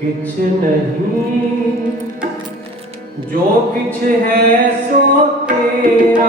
किछ नहीं जो किछ है सो तेरा।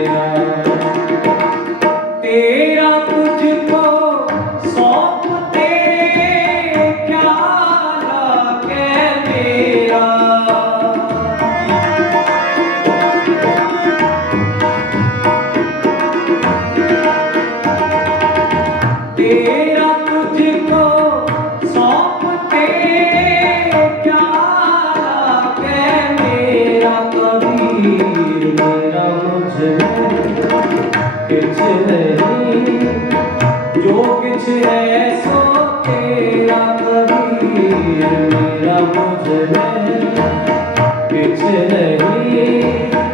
किछ नहीं। जो किछ है सो तेरा कबीर मेरा मुझमें। किछ नहीं।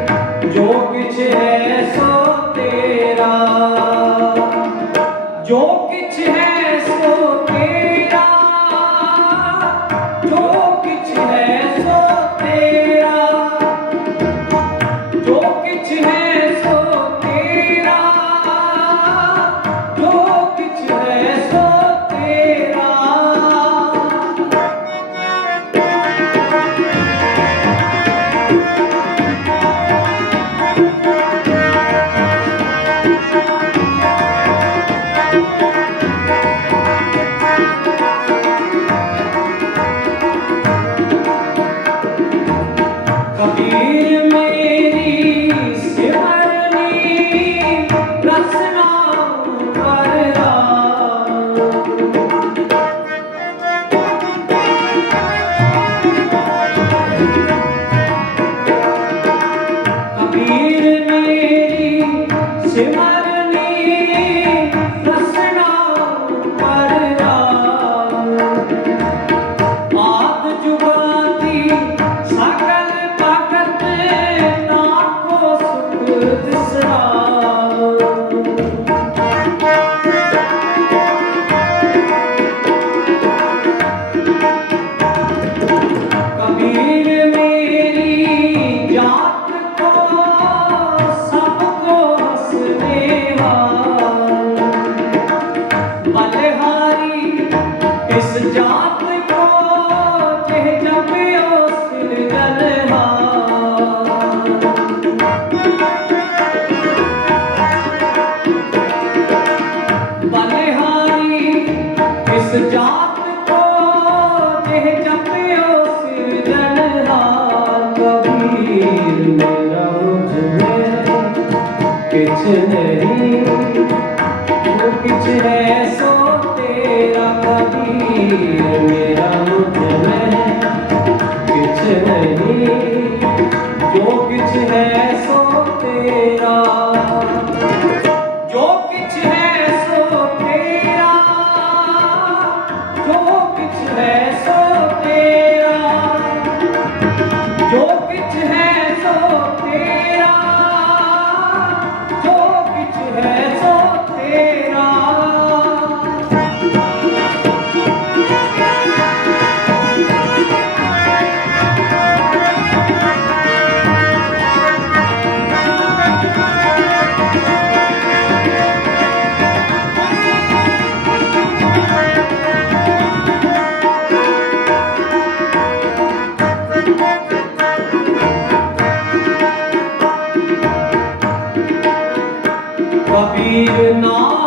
ਜੋ ਕੁਛ ਹੈ ਸੋ ਤੇਰਾ। You know.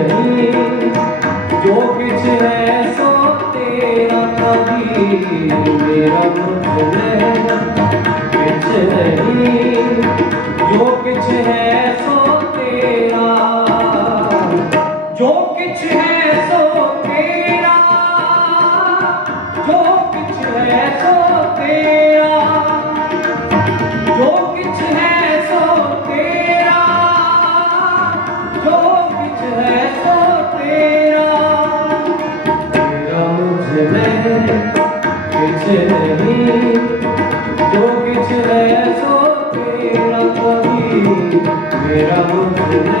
Era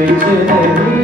飞驰的